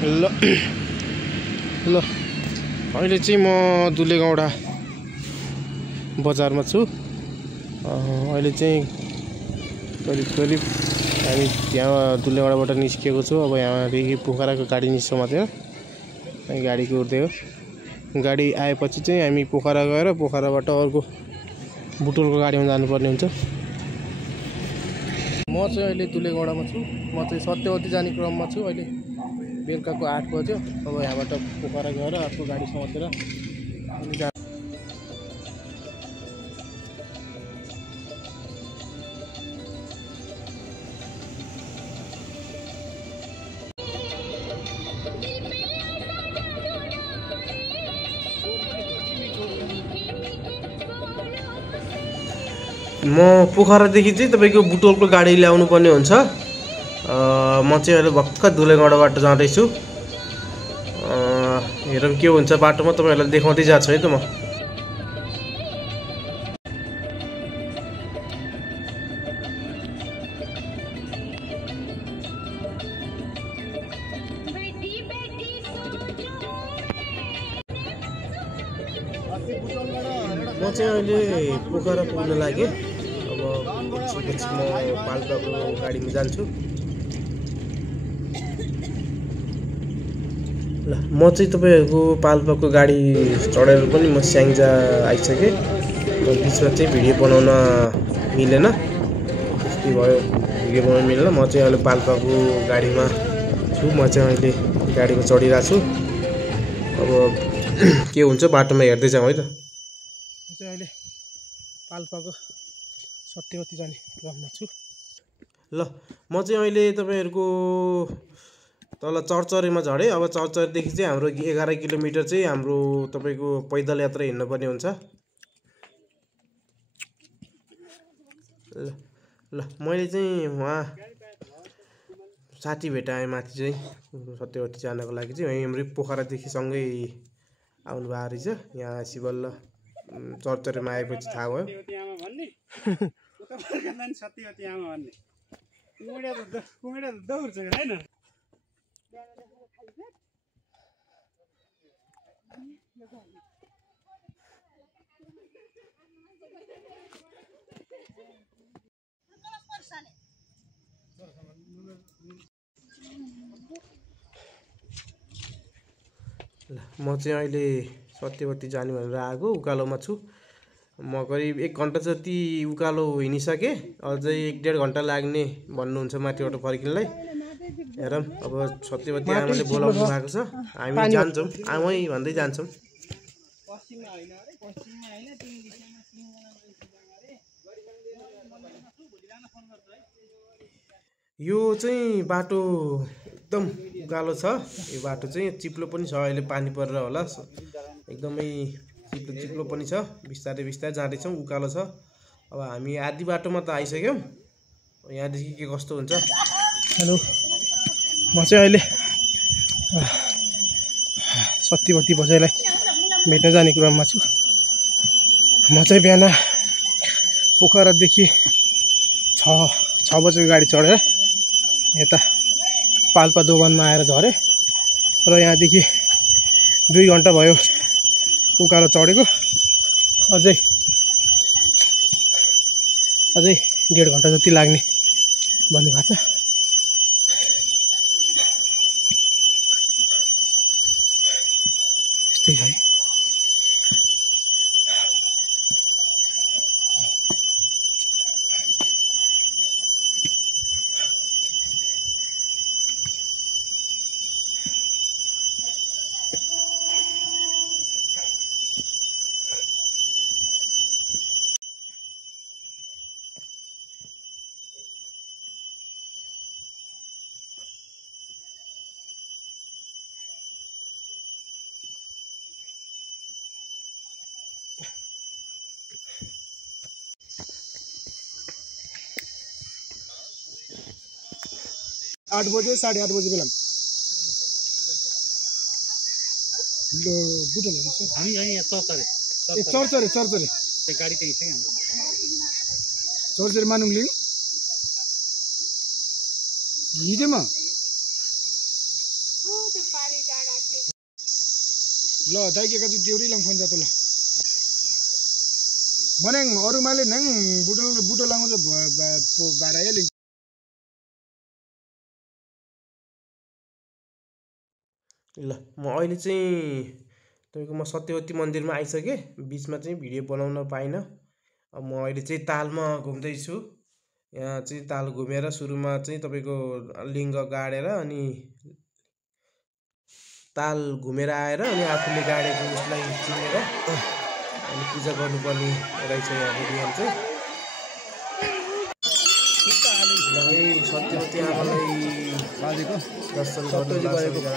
ल ल अहिले चाहिँ म दुलेगौडा बजारमा छु। अहिले चाहिँ करिब हामी त्यहाँ दुलेगौडाबाट निस्किएको छु। अब यहाँदेखि पोखराको गाडी निस्क्छ मात्रै, गाडी कुर्दै हो। गाडी आएपछि चाहिँ हामी पोखरा गएर पोखराबाट अर्को बुटोलको गाडीमा जानुपर्ने हुन्छ। म चाहिँ अहिले दुलेगौडामा छु। म चाहिँ सत्यवती जाने क्रममा छु। अहिले बेलुकाको 8 बज्यो। अब यहाँबाट पोखरा गएर अर्को गाडी समातेर म पोखरादेखि चाहिँ तपाईँको बुटोलको गाडी ल्याउनु पर्ने हुन्छ। म चाहिँ अहिले भक्क दुलेगौडाबाट जाँदैछु। हेरौँ के हुन्छ बाटोमा, तपाईँहरूलाई देखाउँदै जान्छु है त म। म चाहिँ अहिले पोखरा पुग्न लागेँ। अब पछि म पाल्पाको गाडीमा जान्छु। ल म चाहिँ तपाईँहरूको पाल्पाको गाडी चढेर पनि म स्याङ्जा आइसकेँ। बिचमा चाहिँ भिडियो बनाउन मिलेन, त्यस्तै भयो, भिडियो बनाउन मिलेन। म चाहिँ अहिले पाल्पाको गाडीमा छु। म चाहिँ अहिले गाडीमा चढिरहेको छु। अब के हुन्छ बाटोमा हेर्दै जाउँ है त। म चाहिँ अहिले पाल्पाको सत्यवती जाने क्रममा छु। ल म चाहिँ अहिले तपाईँहरूको तल चरचरेमा झरेँ। अब चरचरेदेखि चाहिँ हाम्रो 11 किलोमिटर चाहिँ हाम्रो तपाईँको पैदल यात्रा हिँड्नुपर्ने हुन्छ। ल मैले चाहिँ वहाँ साथी भेटाएँ माथि चाहिँ सत्यवती जानको लागि चाहिँ। हाम्रो पोखरादेखि सँगै आउनु भएको रहेछ। यहाँ शिवल्ल चरचरेमा आएपछि थाहा भयो। ल म चाहिँ अहिले सत्यवती जाने भनेर आएको, उकालोमा छु। म करिब 1 घन्टा जति उकालो हिँडिसकेँ। अझै 1-1.5 घन्टा लाग्ने भन्नुहुन्छ माथिबाट फर्किनलाई। हेरौँ अब सत्यवती आमाले बोलाउनु भएको छ, हामी जान्छौँ। आमै भन्दै जान्छौँ। यो चाहिँ बाटो एकदम उकालो छ। यो बाटो चाहिँ चिप्लो पनि छ। अहिले पानी परेर होला, एकदमै चिप्लो पनि छ। बिस्तारै बिस्तारै जाँदैछौँ, उकालो छ। अब हामी आधी बाटोमा त आइसक्यौँ। यहाँदेखि के कस्तो हुन्छ। हेलो, म चाहिँ अहिले सत्यवती बजाइलाई भेट्न जाने क्रममा छु। म चाहिँ बिहान पोखरादेखि 6 बजेको गाडी चढेर यता पाल्पा दोभानमा आएर झरेँ र यहाँदेखि 2 घन्टा भयो उकालो चढेको। अझै 1.5 घन्टा जति लाग्ने भन्नुभएको छ। यस्तै छ है। आठ बजे 8:30 बजे बेला बुटोल हामी यहाँ चरचरे त्यो गाडी त्यही छ हाम्रो चरचरे मानुङली हिजोमा ल दाइ के कति देउरी लङ फोन जातो ल मनेङ अरु माले नङ बुटो लाङो जो बाराया लिन्छ ल म अहिले चाहिँ तपाईको म सत्यवती मन्दिरमा आइसके बीचमा चाहिँ भिडियो बनाउन पाइन अब म अहिले चाहिँ तालमा घुम्दै छु यहाँ चाहिँ ताल घुमेर सुरुमा चाहिँ तपाईको लिङ्ग गाडेर अनि ताल घुमेर आएर अनि आफूले गाडेको उसलाई चिनेर अनि पूजा गर्नुपर्ने रहेछ यहाँको नियम चाहिँ ल है सत्यवती आमालाई बाजेको दर्शन गर्नु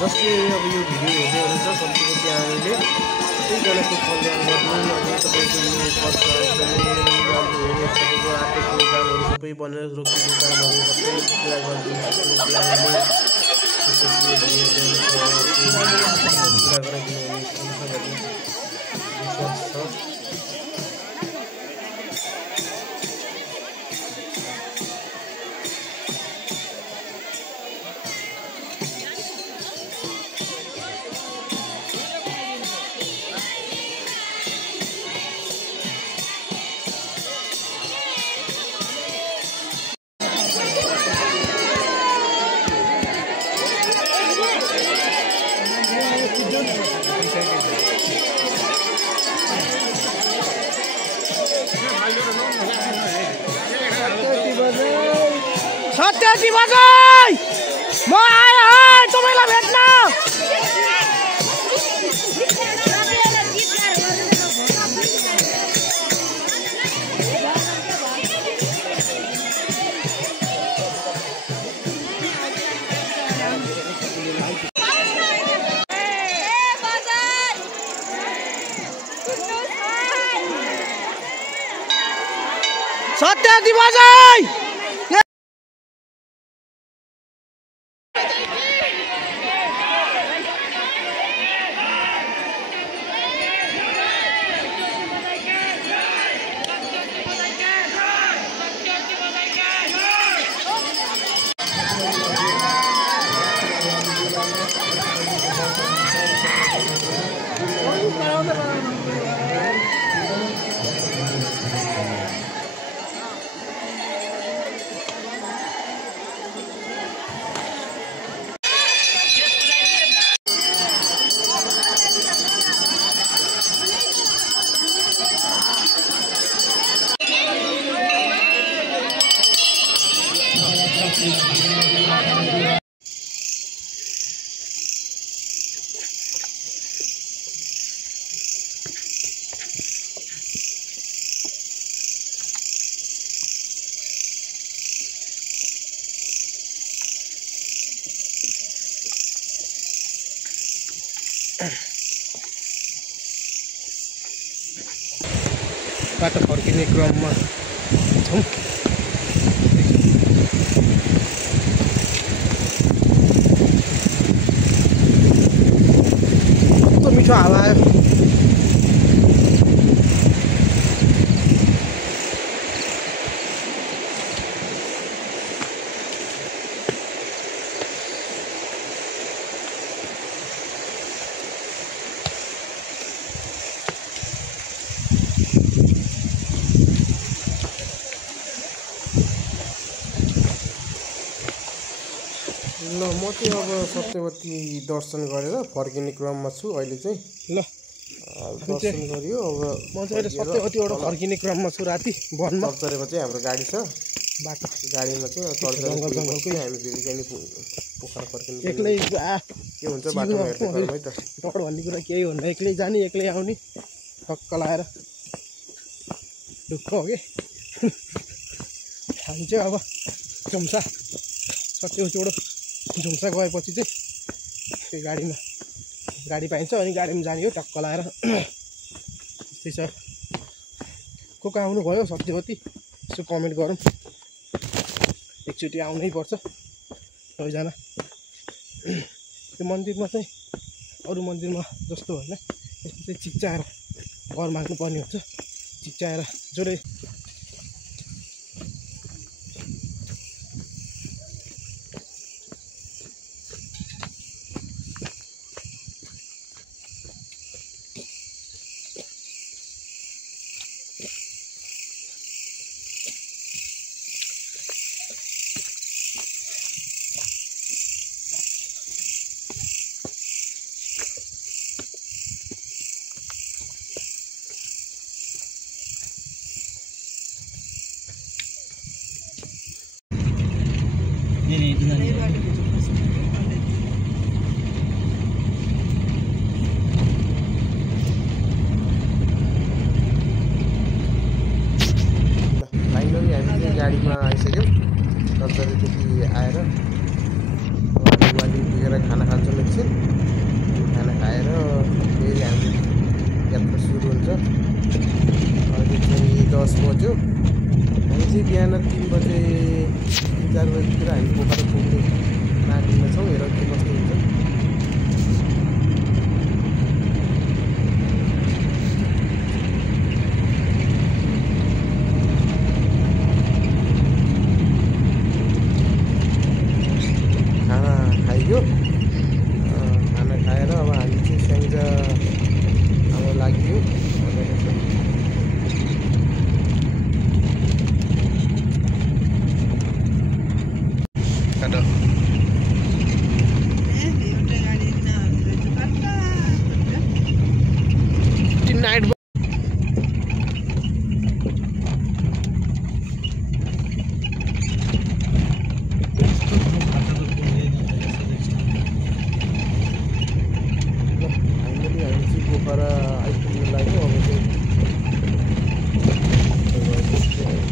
जसले अब यो भिडियो हेर्दै हुनुहुन्छ सत्यवती आमाले सबैजनाको कल्याण गर्नु अब तपाईँको यो वर्ष एकदमै राम्रो होस् तपाईँको आर्थिक कामहरू सबै बनेर रोकिएको कामहरू सबै पुरा गरिदिनु सत्यवती आमाले त्यसपछि भिडियो पुरा गराइदिनु हुने विश्वास छ सत्यवती बजाई म आए है तपाईलाई भेट्न सत्यवती बजाई बाटो फर्किने क्रममा छौँ कस्तो मिठो हावा आयो ल म चाहिँ अब सत्यवती दर्शन गरेर फर्किने क्रममा छु अहिले चाहिँ। ल दर्शन गरियो अब म चाहिँ अहिले सत्यवतीबाट फर्किने क्रममा छु राति वनमा। चर्चरेको चाहिँ हाम्रो गाडी छ, बाटो गाडीमा चाहिँ जङ्गलकै हामी फेरि कहिले पोखरा फर्किनु एक्लै के हुन्छ बाटोमा हेर्दै गरौँ है त। डर भन्ने कुरा केही हुन्न, एक्लै जाने एक्लै आउने ठक्क लाएर ढुक्क हो कि। हामी चाहिँ अब झुम्सा सत्यवतीबाट झुम्सा गएपछि चाहिँ त्यो गाडीमा गाडी पाइन्छ अनि गाडीमा जाने हो टक्क लाएर। त्यस्तै छ। को आउनुभयो सत्यवती यसो कमेन्ट गरौँ, एकचोटि आउनै पर्छ सबैजना। त्यो मन्दिरमा चाहिँ अरू मन्दिरमा जस्तो होइन, यसमा चाहिँ चिच्चाएर घर माग्नुपर्ने हुन्छ। चिच्चाएर जोडै फाइनली हामी चाहिँ गाडीमा आइसक्यौँ। चर्चरेदेखि आएर हामी वाली पुगेर खाना खान्छौँ एकछिन। खाना खाएर फेरि हामी यात्रा सुरु हुन्छ। अहिले चाहिँ 10 बज्यो। हामी चाहिँ बिहान 3 बजे 3-4 बजीतिर हामी पोखरा पुग्ने प्लानिङमा छौँ। हेर के कस्तो हुन्छ। खाना खाइयो, खाना खाएर अब हामी चाहिँ स्याङ्जा अब लाग्यो। नाइट पोखरा आइपुग्नु लाग्यो। अब चाहिँ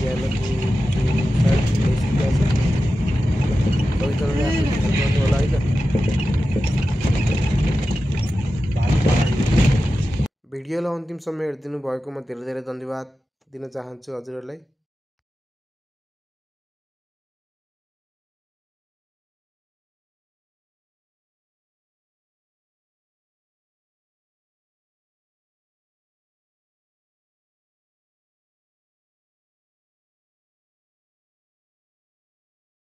बिहानको सबैजनाले आफ्नो गर्नु होला है त। भिडियोलाई अन्तिमसम्म हेरिदिनु भएकोमा धेरै धेरै धन्यवाद दिन चाहन्छु हजुरहरूलाई।